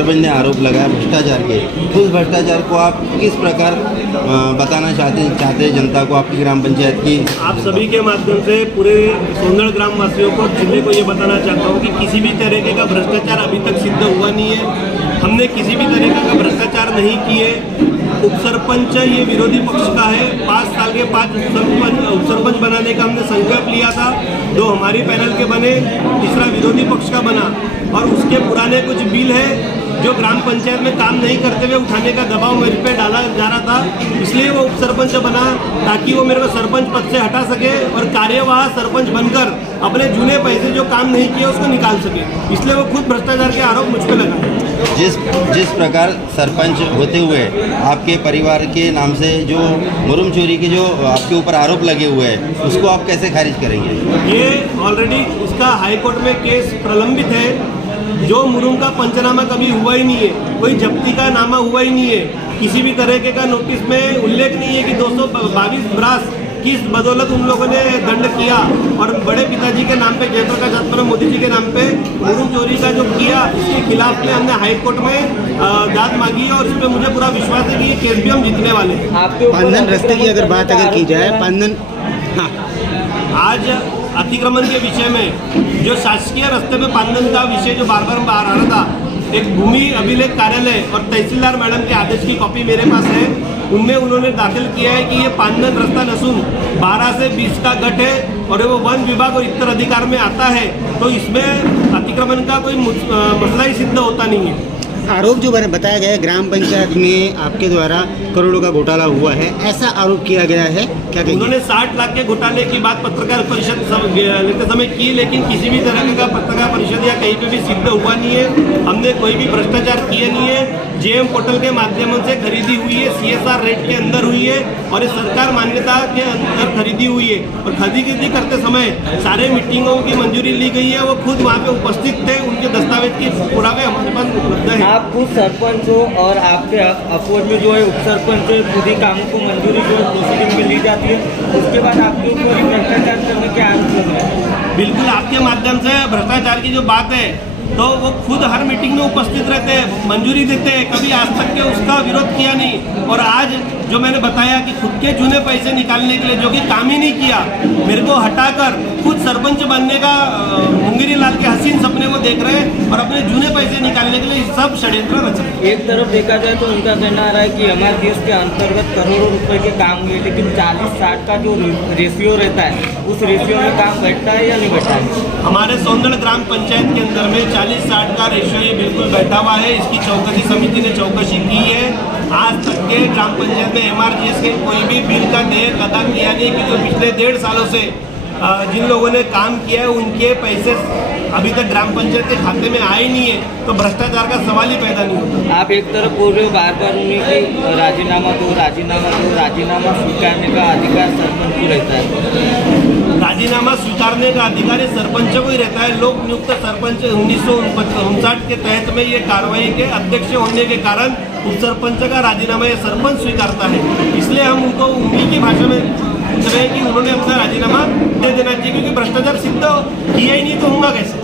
सरपंच ने आरोप लगाया भ्रष्टाचार के, उस भ्रष्टाचार को आप किस प्रकार बताना चाहते हैं जनता को, आपकी ग्राम पंचायत की? आप सभी के माध्यम से पूरे सोंदड़ ग्रामवासियों को, जिले को ये बताना चाहता हूँ कि किसी भी तरीके का भ्रष्टाचार अभी तक सिद्ध हुआ नहीं है। हमने किसी भी तरीके का भ्रष्टाचार नहीं किए। उपसरपंच ये विरोधी पक्ष का है। 5 साल के 5 उपसरपंच बनाने का हमने संकल्प लिया था। 2 हमारी पैनल के बने, तीसरा विरोधी पक्ष का बना, और उसके पुराने कुछ बिल है जो ग्राम पंचायत में काम नहीं करते हुए उठाने का दबाव मेरे पे डाला जा रहा था। इसलिए वो उपसरपंच बना ताकि वो मेरे को सरपंच पद से हटा सके और कार्यवाह सरपंच बनकर अपने जूने पैसे जो काम नहीं किए उसको निकाल सके। इसलिए वो खुद भ्रष्टाचार के आरोप मुझ पर लगा। जिस प्रकार सरपंच होते हुए आपके परिवार के नाम से जो मुरुम चोरी के जो आपके ऊपर आरोप लगे हुए हैं, उसको आप कैसे खारिज करेंगे? ये ऑलरेडी इसका हाईकोर्ट में केस प्रलंबित है। जो मुरुम का पंचनामा कभी हुआ ही नहीं है, कोई जब्ती का नामा हुआ ही नहीं है, किसी भी तरह का नोटिस में उल्लेख नहीं है कि 222 ब्रास किस बदौलत उन लोगों ने दंड किया, और बड़े पिताजी के नाम पे, जयप्रकाश आत्माराम मोदी जी के नाम पे मुरुम चोरी का जो किया, इसके खिलाफ में हमने हाईकोर्ट में दाद मांगी है और इस पर मुझे पूरा विश्वास है कि ये केस भी हम जीतने वाले हैं। पांधन रास्ते की अगर बात की जाए, पांधन आज अतिक्रमण के विषय में जो शासकीय रास्ते में पांधन का विषय जो बार बार आ रहा था, एक भूमि अभिलेख कार्यालय और तहसीलदार मैडम के आदेश की कॉपी मेरे पास है। उनमें उन्होंने दाखिल किया है कि ये पांधन रास्ता नसून 12 से 20 का गट है और वो वन विभाग और इतर अधिकार में आता है, तो इसमें अतिक्रमण का कोई मसला ही सिद्ध होता नहीं है। आरोप जो बताया गया है ग्राम पंचायत में आपके द्वारा करोड़ों का घोटाला हुआ है, ऐसा आरोप किया गया है, क्या कहेंगे? उन्होंने 60 लाख के घोटाले की बात पत्रकार परिषद लेते समय की, लेकिन किसी भी तरह का पत्रकार परिषद या कहीं पे भी सिद्ध हुआ नहीं है। हमने कोई भी भ्रष्टाचार किए नहीं है। जेएम पोर्टल के माध्यम से खरीदी हुई है, CSR रेट के अंदर हुई है और ये सरकार मान्यता के अंदर खरीदी हुई है। और खरीदी करते समय सारे मीटिंगों की मंजूरी ली गई है, वो खुद वहाँ पे उपस्थित थे, उनके दस्तावेज की पुरावे हमारे पास उपलब्ध है। आप खुद सरपंच हो और आपके अपोज में जो है उपसरपंच है, खुद ही कामों को मंजूरी जो है प्रोसीडिंग में ली जाती है, उसके बाद आपके ऊपर ही भ्रष्टाचार करने के आरोप लग रहे हैं। बिल्कुल, आपके माध्यम से भ्रष्टाचार की जो बात है, तो वो खुद हर मीटिंग में उपस्थित रहते हैं, मंजूरी देते हैं, कभी आज तक के उसका विरोध किया नहीं। और आज जो मैंने बताया कि खुद के जूने पैसे निकालने के लिए जो कि काम ही नहीं किया, मेरे को हटाकर खुद सरपंच बनने का मुंगेरी लाल के हसीन सपने को देख रहे हैं और अपने जूने पैसे निकालने के लिए सब षड्यंत्र रच रहे हैं। एक तरफ देखा जाए तो उनका कहना आ रहा है कि हमारे देश के अंतर्गत करोड़ों रुपए के काम हुए, लेकिन 40-60 का जो रेशियो रहता है, उस रेशियो में काम बैठता है या नहीं बैठता है? हमारे सोंदड़ ग्राम पंचायत के अंदर में 40-60 का रेशियो ये बिल्कुल बैठा हुआ है। इसकी चौकसी समिति ने चौकसी की है। आज तक के ग्राम पंचायत में MRGS के कोई भी बिल का देय अदा किया नहीं, क्योंकि पिछले 1.5 सालों से जिन लोगों ने काम किया है उनके पैसे अभी तक ग्राम पंचायत के खाते में आए नहीं है, तो भ्रष्टाचार का सवाल ही पैदा नहीं होता। आप एक तरफ बोल रहे हो बार बार उन्हें कि राजीनामा दो, राजीनामा स्वीकारने का अधिकार सरपंच को रहता है। राजीनामा स्वीकारने का अधिकार सरपंच को ही रहता है। लोक नियुक्त सरपंच 1959 के तहत में ये कार्रवाई के अध्यक्ष होने के कारण उपसरपंच का राजीनामा ये सरपंच स्वीकारता है। इसलिए हम उनको उन्हीं की भाषा में पूछ रहे हैं कि उन्होंने अपना राजीनामा दे देना चाहिए, क्योंकि भ्रष्टाचार सिद्ध किया ही नहीं तो होगा कैसे?